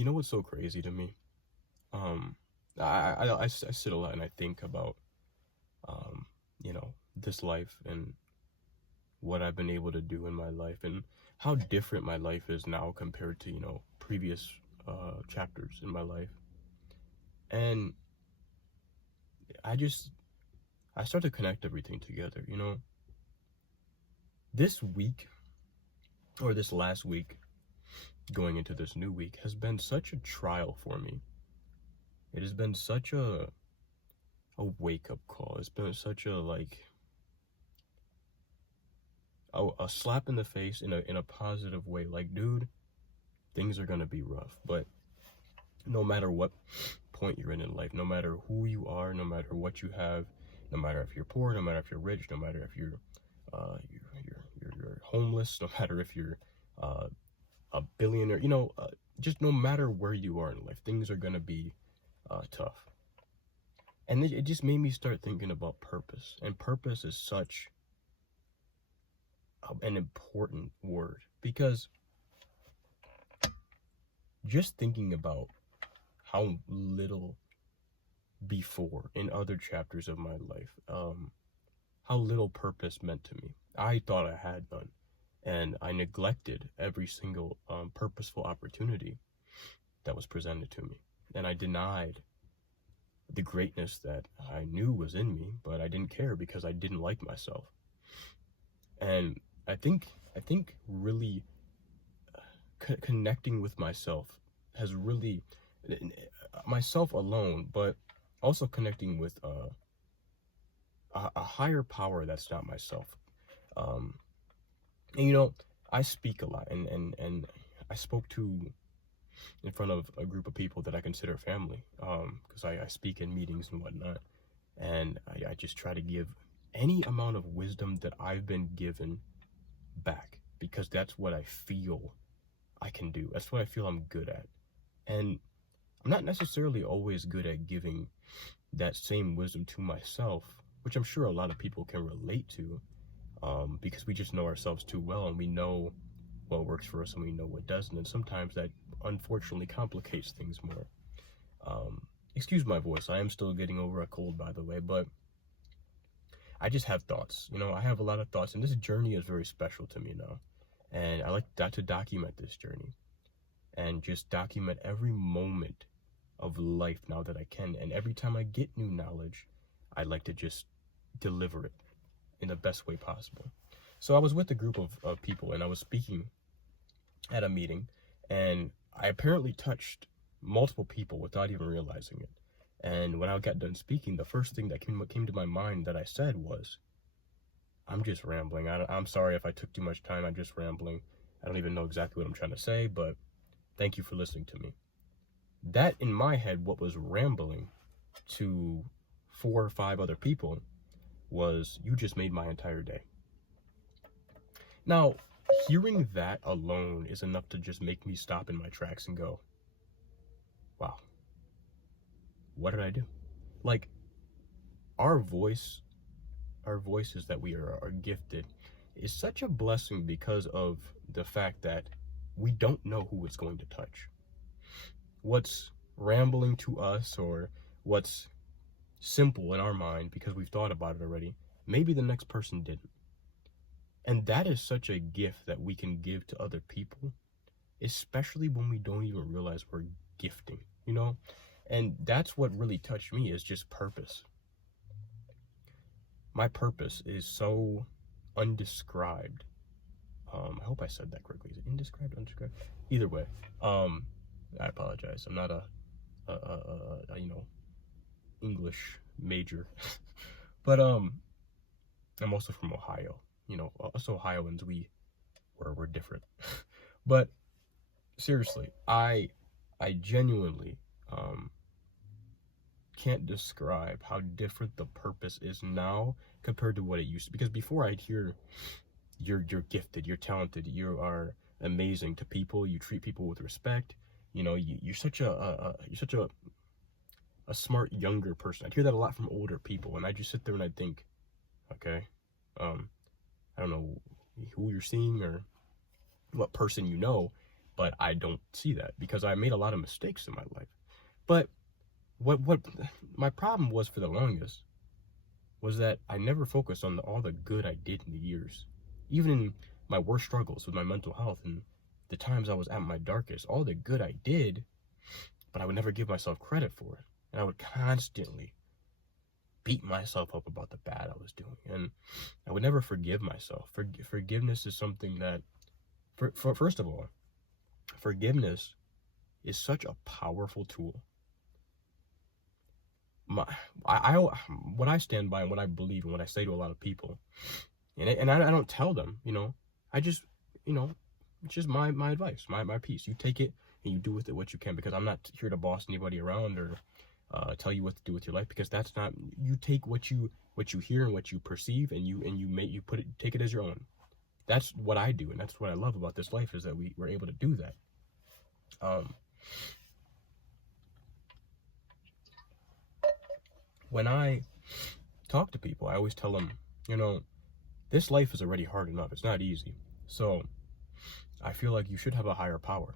You know what's so crazy to me? Um, I sit a lot and I think about, um, this life and what I've been able to do in my life and how different my life is now compared to, previous chapters in my life. And I just, I start to connect everything together, This week, or this last week, going into this new week, has been such a trial for me. It has been such a wake up call. It's been such a a slap in the face in a positive way. Like, dude, things are gonna be rough. But no matter what point you're in life, no matter who you are, no matter what you have, no matter if you're poor, no matter if you're rich, no matter if you're homeless, no matter if you're uh, a billionaire, just no matter where you are in life, things are gonna be tough. And it just made me start thinking about purpose. And purpose is such an important word because just thinking about how little before in other chapters of my life, how little purpose meant to me. I thought I had none, and I neglected every single purposeful opportunity that was presented to me, and I denied the greatness that I knew was in me, but I didn't care because I didn't like myself. And I think really connecting with myself has really myself alone, but also connecting with a higher power that's not myself. Um, and I speak a lot, and I spoke to in front of a group of people that I consider family, because I speak in meetings and whatnot, and I just try to give any amount of wisdom that I've been given back because that's what I feel I can do. That's what I feel I'm good at. And I'm not necessarily always good at giving that same wisdom to myself, which I'm sure a lot of people can relate to, because we just know ourselves too well and we know what works for us and we know what doesn't. And sometimes that unfortunately complicates things more. Excuse my voice. I am still getting over a cold, by the way, but I just have thoughts. I have a lot of thoughts, and this journey is very special to me now. And I like to document this journey and just document every moment of life now that I can. And every time I get new knowledge, I like to just deliver it in the best way possible. So I was with a group of people, and I was speaking at a meeting, and I apparently touched multiple people without even realizing it. And when I got done speaking, the first thing that came to my mind that I said was, I'm just rambling. I'm sorry if I took too much time. I'm just rambling. I don't even know exactly what I'm trying to say, but thank you for listening to me. That, in my head, what was rambling to 4 or 5 other people was, you just made my entire day. Now, hearing that alone is enough to just make me stop in my tracks and go, wow, what did I do? Like, our voices that we are gifted is such a blessing because of the fact that we don't know who it's going to touch. What's rambling to us or what's simple in our mind because we've thought about it already, maybe the next person didn't. And that is such a gift that we can give to other people, especially when we don't even realize we're gifting, And that's what really touched me, is just purpose. My purpose is so undescribed. I hope I said that correctly. Is it indescribed, undescribed? Either way, I apologize. I'm not a English major, but I'm also from Ohio. Us Ohioans, we're different. But seriously, I genuinely can't describe how different the purpose is now compared to what it used to. Because before, I'd hear you're gifted, you're talented, you are amazing to people, you treat people with respect, you're such a smart younger person. I'd hear that a lot from older people, and I just sit there and I'd think, okay, I don't know who you're seeing or what person But I don't see that because I made a lot of mistakes in my life. But what my problem was for the longest was that I never focused on all the good I did in the years. Even in my worst struggles with my mental health and the times I was at my darkest, all the good I did, but I would never give myself credit for it. And I would constantly beat myself up about the bad I was doing. And I would never forgive myself. Forgiveness is something that, first of all, forgiveness is such a powerful tool. What I stand by and what I believe and what I say to a lot of people, and I don't tell them, I just, it's just my advice, my piece. You take it and you do with it what you can, because I'm not here to boss anybody around or tell you what to do with your life, because that's not, you take what you hear and what you perceive, and you take it as your own. That's what I do, and that's what I love about this life, is that we're able to do that. When I talk to people, I always tell them, this life is already hard enough. It's not easy. So I feel like you should have a higher power.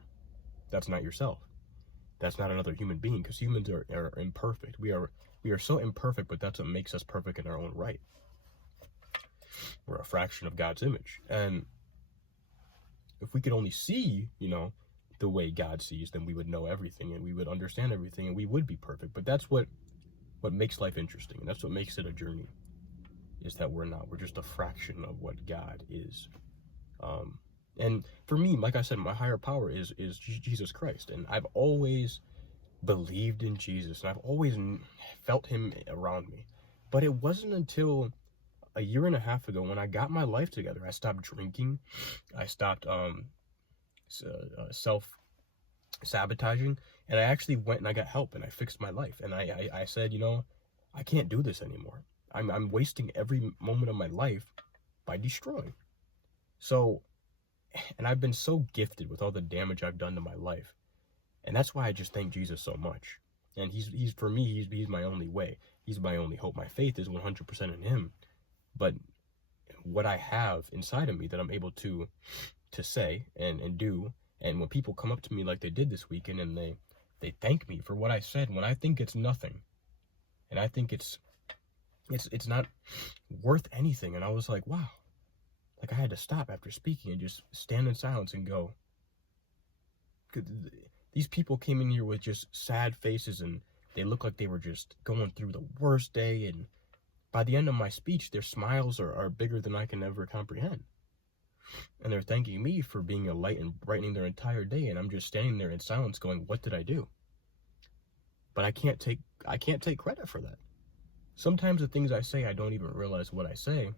That's not yourself. That's not another human being, because humans are imperfect. We are so imperfect, but that's what makes us perfect in our own right. We're a fraction of God's image. And if we could only see, the way God sees, then we would know everything and we would understand everything and we would be perfect. But that's what makes life interesting, and that's what makes it a journey, is that we're just a fraction of what God is. And for me, like I said, my higher power is Jesus Christ, and I've always believed in Jesus, and I've always felt him around me. But it wasn't until a year and a half ago, when I got my life together, I stopped drinking, I stopped self-sabotaging, and I actually went and I got help and I fixed my life. And I said, I can't do this anymore. I'm wasting every moment of my life by destroying. So, and I've been so gifted with all the damage I've done to my life. And that's why I just thank Jesus so much. And he's for me, he's my only way. He's my only hope. My faith is 100% in him. But what I have inside of me that I'm able to say and do, and when people come up to me like they did this weekend and they thank me for what I said, when I think it's nothing, and I think it's not worth anything, and I was like, wow, like I had to stop after speaking and just stand in silence and go, these people came in here with just sad faces and they look like they were just going through the worst day, and by the end of my speech, their smiles are bigger than I can ever comprehend. And they're thanking me for being a light and brightening their entire day, and I'm just standing there in silence going, what did I do? But I can't take credit for that. Sometimes the things I say, I don't even realize what I say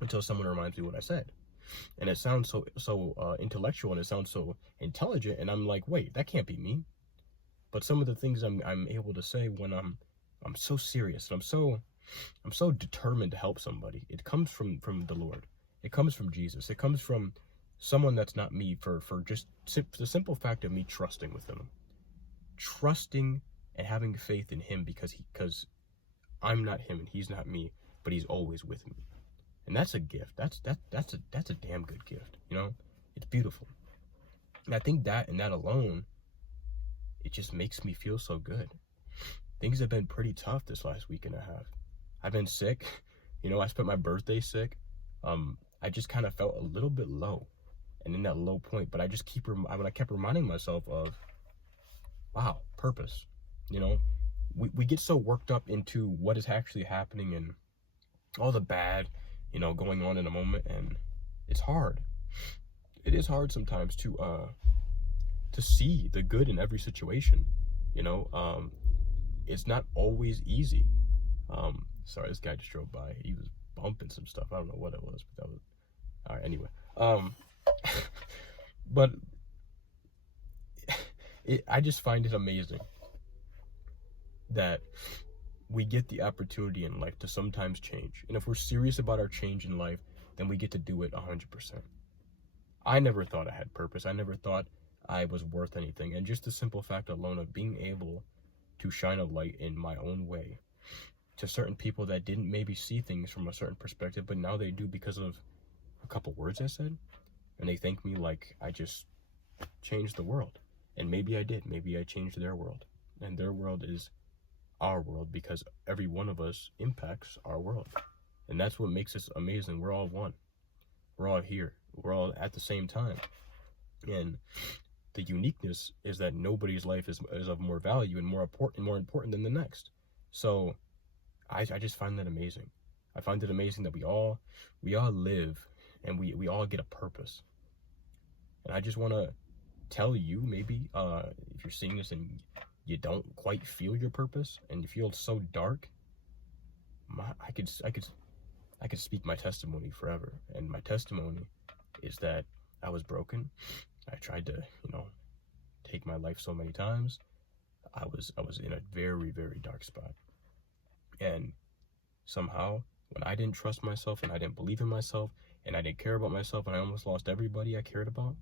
until someone reminds me what I said. And it sounds so intellectual, and it sounds so intelligent, and I'm like, wait, that can't be me. But some of the things I'm able to say when I'm so serious, and I'm so determined to help somebody, it comes from the Lord. It comes from Jesus. It comes from someone that's not me, for just the simple fact of me trusting with him. Trusting and having faith in him, because I'm not him and he's not me, but he's always with me. And that's a gift. That's a damn good gift. It's beautiful. And I think that and that alone, it just makes me feel so good. Things have been pretty tough this last week and a half. I've been sick. I spent my birthday sick. I just kind of felt a little bit low, and in that low point, but I just I kept reminding myself of, wow, purpose. We get so worked up into what is actually happening and all the bad, going on in a moment, and it's hard. It is hard sometimes to see the good in every situation. It's not always easy. Sorry, this guy just drove by. He was bumping some stuff. I don't know what it was, but that was all right. Anyway, but I just find it amazing that we get the opportunity in life to sometimes change. And if we're serious about our change in life, then we get to do it 100%. I never thought I had purpose. I never thought I was worth anything. And just the simple fact alone of being able to shine a light in my own way to certain people that didn't maybe see things from a certain perspective, but now they do because of a couple words I said. And they thank me like I just change the world. And maybe I did. Maybe I changed their world. And their world is our world, because every one of us impacts our world. And that's what makes us amazing. We're all one. We're all here. We're all at the same time. And the uniqueness is that nobody's life is of more value and more important than the next. So I just find that amazing. I find it amazing that we all live, and we all get a purpose. And I just want to tell you, maybe if you're seeing this and you don't quite feel your purpose and you feel so dark, I could speak my testimony forever. And my testimony is that I was broken. I tried to, take my life so many times. I was in a very, very dark spot. And somehow, when I didn't trust myself and I didn't believe in myself and I didn't care about myself and I almost lost everybody I cared about,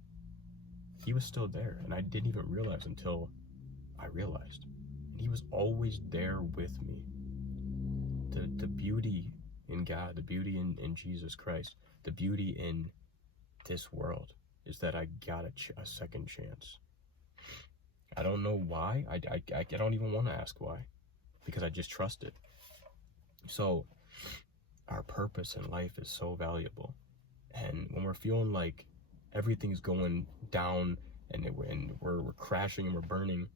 he was still there. And I didn't even realize until I realized. And he was always there with me. The beauty in God, the beauty in Jesus Christ, the beauty in this world is that I got a second chance. I don't know why. I don't even want to ask why, because I just trust it. So our purpose in life is so valuable. And when we're feeling like everything's going down and we're crashing and we're burning,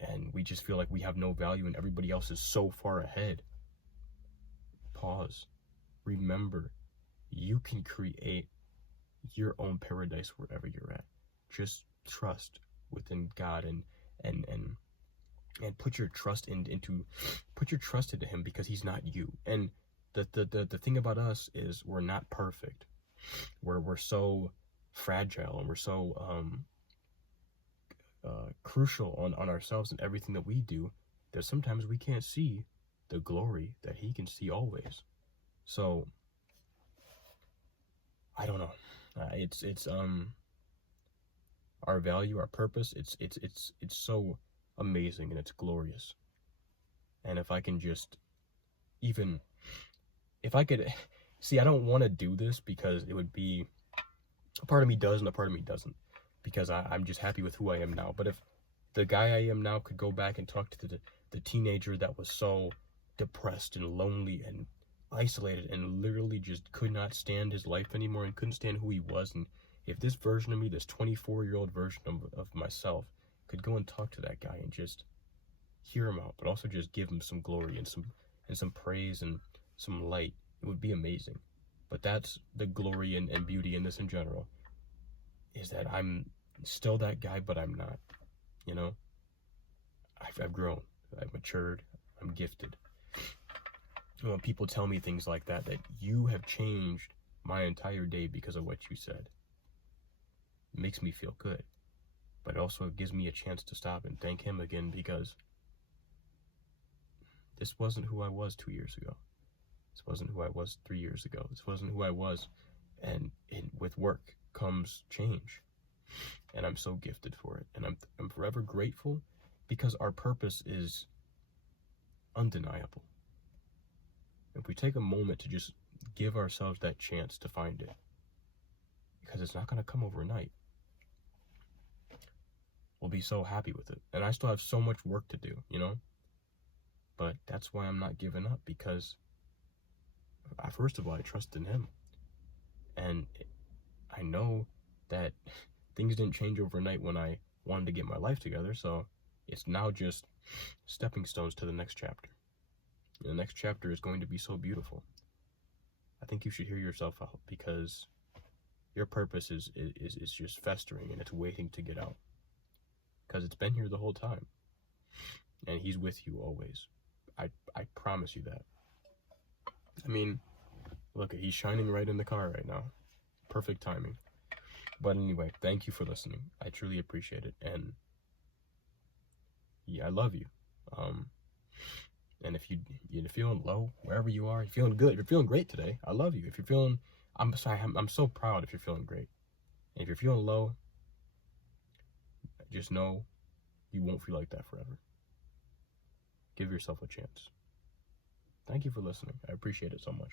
and we just feel like we have no value and everybody else is so far ahead, pause. Remember, you can create your own paradise wherever you're at. Just trust within God and put your trust into him, because he's not you. And the thing about us is we're not perfect. We're so fragile, and we're so crucial on ourselves and everything that we do, that sometimes we can't see the glory that he can see always. So I don't know. It's our value, our purpose. It's so amazing, and it's glorious. And if I can just, even if I could see, I don't want to do this because it would be, a part of me does and a part of me doesn't, because I'm just happy with who I am now. But if the guy I am now could go back and talk to the teenager that was so depressed and lonely and isolated and literally just could not stand his life anymore and couldn't stand who he was, and if this version of me, this 24-year-old version of myself, could go and talk to that guy and just hear him out, but also just give him some glory and some praise and some light, it would be amazing. But that's the glory and beauty in this in general, is that I'm still that guy, but I'm not. I've grown, I've matured, I'm gifted. When people tell me things like that you have changed my entire day because of what you said, it makes me feel good. But it also gives me a chance to stop and thank him again, because this wasn't who I was 2 years ago. This wasn't who I was 3 years ago. This wasn't who I was. And with work comes change. And I'm so gifted for it. And I'm forever grateful, because our purpose is undeniable. If we take a moment to just give ourselves that chance to find it, because it's not going to come overnight, we'll be so happy with it. And I still have so much work to do, but that's why I'm not giving up, because first of all, I trust in him. And I know that things didn't change overnight when I wanted to get my life together, so it's now just stepping stones to the next chapter. The next chapter is going to be so beautiful. I think you should hear yourself out, because your purpose is just festering, and it's waiting to get out, because it's been here the whole time, and he's with you always. I promise you that. I mean, look, he's shining right in the car right now. Perfect timing. But anyway, thank you for listening. I truly appreciate it. And yeah, I love you. And if you're feeling low, wherever you are, you're feeling good, you're feeling great today, I love you. If you're feeling, I'm so proud if you're feeling great. And if you're feeling low, just know you won't feel like that forever. Give yourself a chance. Thank you for listening. I appreciate it so much.